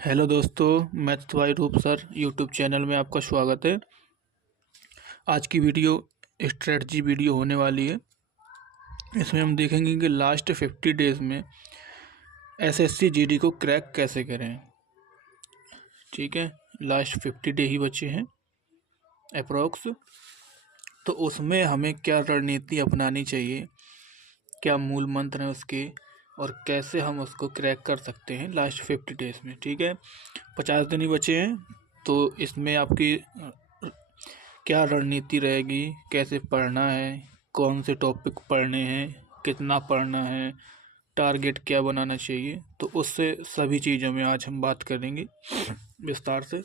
Hello दोस्तों, maths by रूप sir YouTube channel में आपका स्वागत है। आज की वीडियो स्ट्रेटजी वीडियो होने वाली है। इसमें हम देखेंगे कि लास्ट 50 डेज़ में एसएससी जीडी को क्रैक कैसे करें। ठीक है, लास्ट 50 डे ही बचे हैं अप्रोक्स। तो उसमें हमें क्या रणनीति अपनानी चाहिए, क्या मूल मंत्र हैं उसके, और कैसे हम उसको क्रैक कर सकते हैं लास्ट 50 डेज़ में। ठीक है, 50 दिन ही बचे हैं, तो इसमें आपकी क्या रणनीति रहेगी, कैसे पढ़ना है, कौन से टॉपिक पढ़ने हैं, कितना पढ़ना है, टारगेट क्या बनाना चाहिए, तो उससे सभी चीज़ों में आज हम बात करेंगे विस्तार से।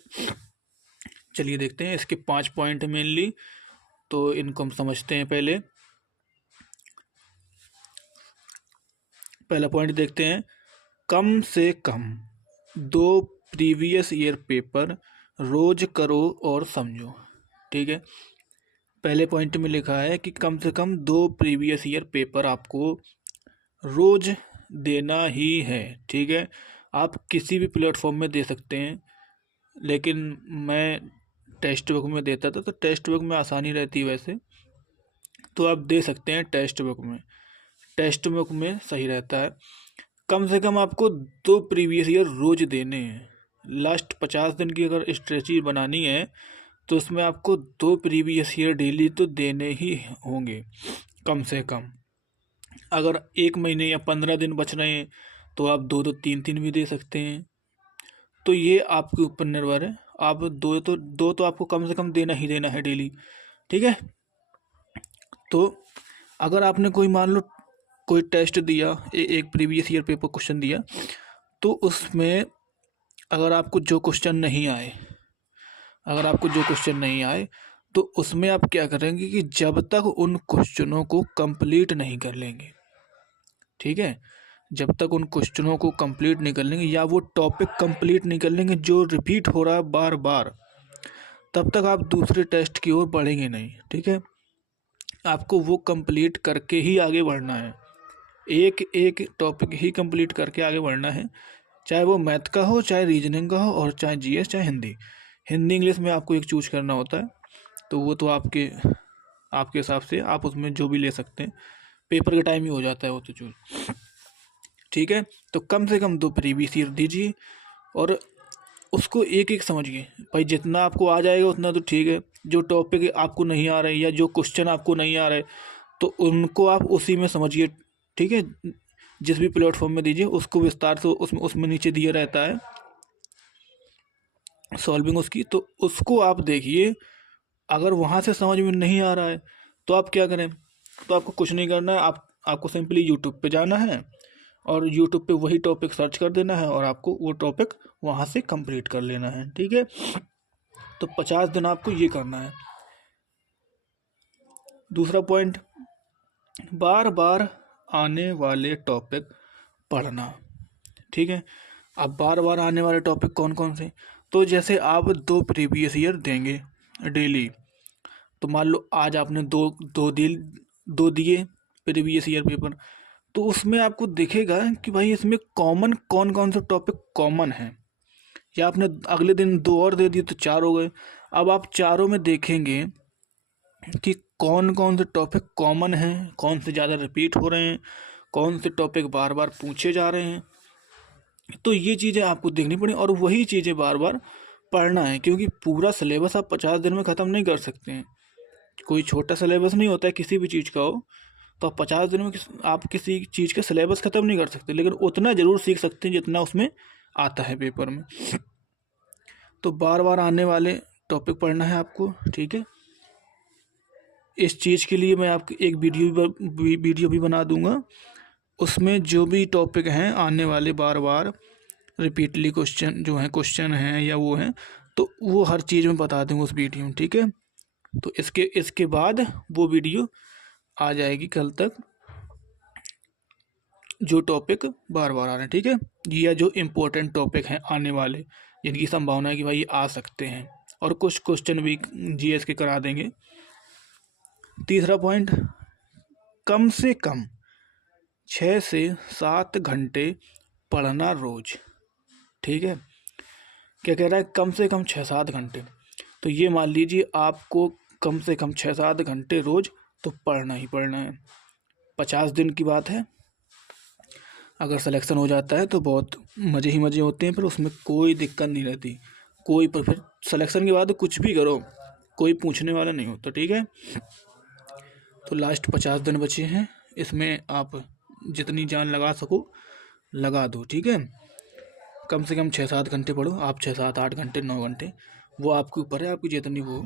चलिए देखते हैं इसके 5 पॉइंट मेनली, तो इनको हम समझते हैं। पहला पॉइंट देखते हैं, कम से कम 2 प्रीवियस ईयर पेपर रोज करो और समझो। ठीक है, पहले पॉइंट में लिखा है कि कम से कम 2 प्रीवियस ईयर पेपर आपको रोज देना ही है। ठीक है, आप किसी भी प्लेटफॉर्म में दे सकते हैं, लेकिन मैं टेक्स्ट बुक में देता था, तो टेक्स्ट बुक में आसानी रहती है वैसे, तो आप दे सकते हैं टेक्स्ट बुक में सही रहता है। कम से कम आपको 2 प्रीवियस ईयर रोज देने हैं। लास्ट 50 दिन की अगर स्ट्रेटजी बनानी है तो उसमें आपको 2 प्रीवियस ईयर डेली तो देने ही होंगे कम से कम। अगर 1 महीने या 15 दिन बच रहे हैं तो आप 2 3 भी दे सकते हैं। तो ये आपके ऊपर निर्भर है। आप दो तो आपको कम से कम देना ही देना है डेली। ठीक है, तो अगर आपने मान लो कोई टेस्ट दिया, एक प्रीवियस ईयर पेपर क्वेश्चन दिया, तो उसमें अगर आपको जो क्वेश्चन नहीं आए तो उसमें आप क्या करेंगे कि जब तक उन क्वेश्चनों को कंप्लीट नहीं कर लेंगे, ठीक है, जब तक उन क्वेश्चनों को कंप्लीट नहीं कर लेंगे या वो टॉपिक कंप्लीट नहीं कर लेंगे जो रिपीट हो रहा है बार बार, तब तक आप दूसरे टेस्ट की ओर बढ़ेंगे नहीं। ठीक है, आपको वो कंप्लीट करके ही आगे बढ़ना है, एक एक टॉपिक ही कंप्लीट करके आगे बढ़ना है, चाहे वो मैथ का हो, चाहे रीजनिंग का हो, और चाहे जीएस, चाहे हिंदी इंग्लिश में आपको एक चूज करना होता है, तो वो तो आपके हिसाब से आप उसमें जो भी ले सकते हैं, पेपर का टाइम ही हो जाता है वो तो चूज। ठीक है, तो कम से कम 2 प्रीवियस ईयर दीजिए और उसको एक एक समझिए। भाई जितना आपको आ जाएगा उतना तो ठीक है, जो टॉपिक आपको नहीं आ रहे या जो क्वेश्चन आपको नहीं आ रहे तो उनको आप उसी में समझिए। ठीक है, जिस भी प्लेटफॉर्म में दीजिए उसको विस्तार से उसमें नीचे दिया रहता है सॉल्विंग उसकी, तो उसको आप देखिए। अगर वहाँ से समझ में नहीं आ रहा है तो आप क्या करें, तो आपको कुछ नहीं करना है, आपको सिंपली यूट्यूब पे जाना है और यूट्यूब पे वही टॉपिक सर्च कर देना है और आपको वो टॉपिक वहाँ से कंप्लीट कर लेना है। ठीक है, तो 50 दिन आपको ये करना है। दूसरा पॉइंट, बार बार आने वाले टॉपिक पढ़ना। ठीक है, अब बार बार आने वाले टॉपिक कौन कौन से, तो जैसे आप 2 प्रीवियस ईयर देंगे डेली, तो मान लो आज आपने दो दिए प्रीवियस ईयर पेपर, तो उसमें आपको दिखेगा कि भाई इसमें कॉमन कौन कौन से टॉपिक कॉमन हैं, या आपने अगले दिन 2 और दे दिए तो 4 हो गए। अब आप चारों में देखेंगे कि कौन कौन से टॉपिक कॉमन हैं, कौन से ज़्यादा रिपीट हो रहे हैं, कौन से टॉपिक बार बार पूछे जा रहे हैं, तो ये चीज़ें आपको देखनी पड़ी और वही चीज़ें बार बार पढ़ना है, क्योंकि पूरा सिलेबस आप 50 दिन में ख़त्म नहीं कर सकते हैं। कोई छोटा सिलेबस नहीं होता है किसी भी चीज़ का हो, तो आप 50 दिन में आप किसी चीज़ का सिलेबस ख़त्म नहीं कर सकते, लेकिन उतना ज़रूर सीख सकते हैं जितना उसमें आता है पेपर में। तो बार बार आने वाले टॉपिक पढ़ना है आपको। ठीक है, इस चीज़ के लिए मैं आपको एक वीडियो भी बना दूंगा, उसमें जो भी टॉपिक हैं आने वाले बार बार रिपीटली क्वेश्चन हैं या वो हैं, तो वो हर चीज़ में बता दूंगा उस वीडियो में। ठीक है, तो इसके बाद वो वीडियो आ जाएगी कल तक, जो टॉपिक बार बार आ रहे हैं। ठीक है, या जो इम्पोर्टेंट टॉपिक हैं आने वाले, जिनकी संभावना है कि भाई आ सकते हैं, और कुछ क्वेश्चन भी जीएस के करा देंगे। तीसरा पॉइंट, कम से कम 6 से 7 घंटे पढ़ना रोज। ठीक है, क्या कह रहा है, कम से कम 6-7 घंटे। तो ये मान लीजिए आपको कम से कम 6-7 घंटे रोज़ तो पढ़ना ही पढ़ना है। 50 दिन की बात है। अगर सिलेक्शन हो जाता है तो बहुत मज़े ही मज़े होते हैं, फिर उसमें कोई दिक्कत नहीं रहती, कोई पर फिर सिलेक्शन के बाद कुछ भी करो कोई पूछने वाला नहीं होता, ठीक है। तो लास्ट 50 दिन बचे हैं, इसमें आप जितनी जान लगा सको लगा दो, ठीक है। कम से कम 6-7 घंटे पढ़ो आप, 6-7-8 घंटे 9 घंटे, वो आपके ऊपर है, आपकी जितनी वो।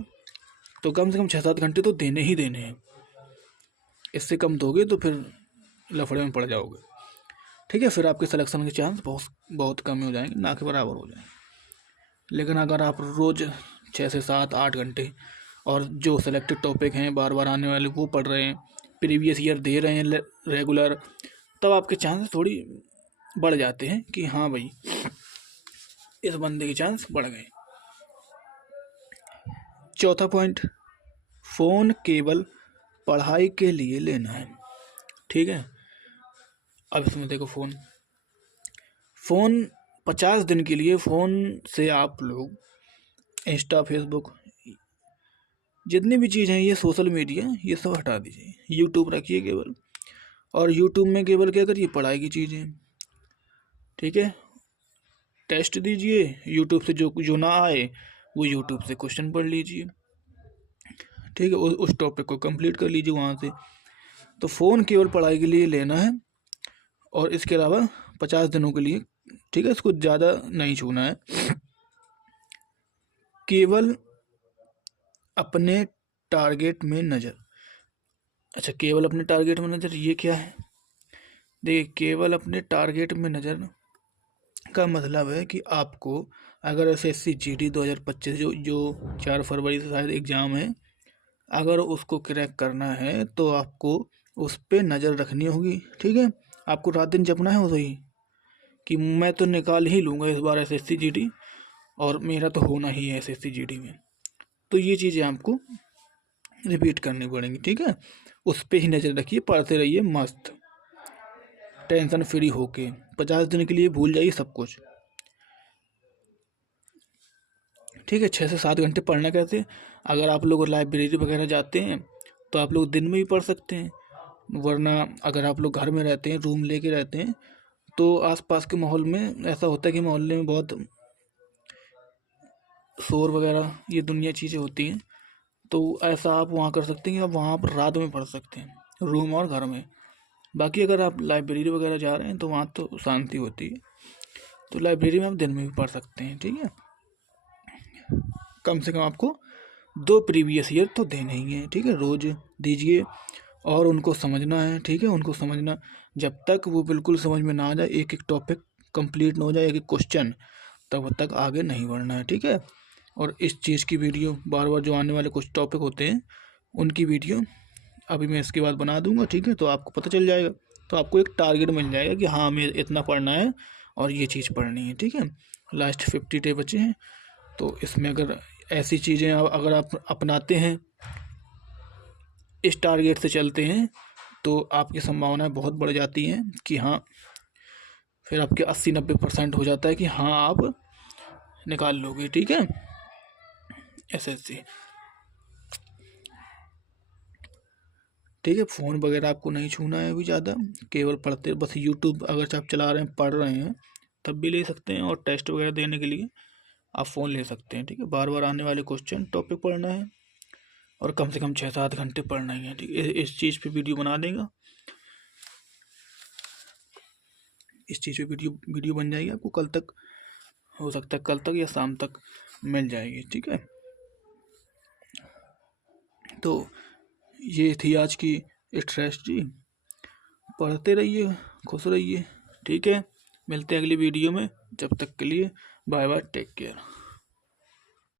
तो कम से कम 6-7 घंटे तो देने ही देने हैं। इससे कम दोगे तो फिर लफड़े में पड़ जाओगे, ठीक है। फिर आपके सिलेक्शन के चांस बहुत बहुत कम हो जाएंगे, ना के बराबर हो जाएंगे। लेकिन अगर आप रोज़ 6 से 7-8 घंटे और जो सिलेक्टेड टॉपिक हैं बार बार आने वाले वो पढ़ रहे हैं, प्रीवियस ईयर दे रहे हैं रेगुलर, तब आपके चांस थोड़ी बढ़ जाते हैं कि हाँ भाई इस बंदे के चांस बढ़ गए। चौथा पॉइंट, फ़ोन केवल पढ़ाई के लिए लेना है, ठीक है। अब इसमें देखो, फ़ोन 50 दिन के लिए फ़ोन से आप लोग इंस्टा फेसबुक जितनी भी चीज़ हैं, ये सोशल मीडिया, ये सब हटा दीजिए। यूट्यूब रखिए केवल, और यूट्यूब में केवल क्या करिए, पढ़ाई की चीज़ें, ठीक है। टेस्ट दीजिए यूट्यूब से, जो ना आए वो यूट्यूब से क्वेश्चन पढ़ लीजिए, ठीक है। उस टॉपिक को कंप्लीट कर लीजिए वहाँ से। तो फ़ोन केवल पढ़ाई के लिए लेना है, और इसके अलावा 50 दिनों के लिए, ठीक है, इसको ज़्यादा नहीं छूना है। केवल अपने टारगेट में नज़र। अच्छा, केवल अपने टारगेट में नज़र, ये क्या है? देखिए, केवल अपने टारगेट में नज़र का मतलब है कि आपको अगर SSC GD 2025 जो 4 फरवरी से शायद एग्ज़ाम है, अगर उसको क्रैक करना है तो आपको उस पर नज़र रखनी होगी, ठीक है। आपको रात दिन जपना है वही कि मैं तो निकाल ही लूँगा इस बार SSC GD, और मेरा तो होना ही है SSC GD में। तो ये चीज़ें आपको रिपीट करनी पड़ेंगी, ठीक है। उस पर ही नज़र रखिए, पढ़ते रहिए मस्त टेंशन फ्री होके। 50 दिन के लिए भूल जाइए सब कुछ, ठीक है। 6 से 7 घंटे पढ़ना कैसे, अगर आप लोग लाइब्रेरी वगैरह जाते हैं तो आप लोग दिन में भी पढ़ सकते हैं, वरना अगर आप लोग घर में रहते हैं, रूम लेके रहते हैं, तो आसपास के माहौल में ऐसा होता है कि मोहल्ले में बहुत शोर वगैरह ये दुनिया चीज़ें होती हैं, तो ऐसा आप वहाँ कर सकते हैं कि आप वहाँ पर रात में पढ़ सकते हैं, रूम और घर में। बाकी अगर आप लाइब्रेरी वगैरह जा रहे हैं तो वहाँ तो शांति होती है, तो लाइब्रेरी में आप दिन में भी पढ़ सकते हैं, ठीक है। कम से कम आपको 2 प्रीवियस ईयर तो देने ही हैं, ठीक है, रोज़ दीजिए और उनको समझना है, ठीक है। उनको समझना, जब तक वो बिल्कुल समझ में ना आ जाए, एक एक टॉपिक कंप्लीट ना हो जाए, एक एक क्वेश्चन, तब तक आगे नहीं बढ़ना है, ठीक है। और इस चीज़ की वीडियो बार बार जो आने वाले कुछ टॉपिक होते हैं उनकी वीडियो अभी मैं इसके बाद बना दूंगा, ठीक है। तो आपको पता चल जाएगा, तो आपको एक टारगेट मिल जाएगा कि हाँ हमें इतना पढ़ना है और ये चीज़ पढ़नी है, ठीक है। लास्ट 50 डे बचे हैं, तो इसमें अगर ऐसी चीज़ें अगर आप अपनाते हैं, इस टारगेट से चलते हैं, तो आपकी संभावनाएं बहुत बढ़ जाती हैं कि हाँ, फिर आपके 80-90% हो जाता है कि हाँ आप निकाल लोगे, ठीक है, SSC, ठीक है। फ़ोन वगैरह आपको नहीं छूना है अभी ज़्यादा, केवल पढ़ते, बस यूट्यूब अगर आप चला रहे हैं, पढ़ रहे हैं, तब भी ले सकते हैं, और टेस्ट वगैरह देने के लिए आप फ़ोन ले सकते हैं, ठीक है। बार बार आने वाले क्वेश्चन टॉपिक पढ़ना है, और कम से कम 6-7 घंटे पढ़ना ही है, ठीक है। इस चीज़ पे वीडियो बना देगा, इस चीज़ पे वीडियो बन जाएगी, आपको कल तक, हो सकता है कल तक या शाम तक मिल जाएगी, ठीक है। तो ये थी आज की स्ट्रेटजी, पढ़ते रहिए, खुश रहिए, ठीक है। मिलते हैं अगली वीडियो में, जब तक के लिए बाय बाय, टेक केयर।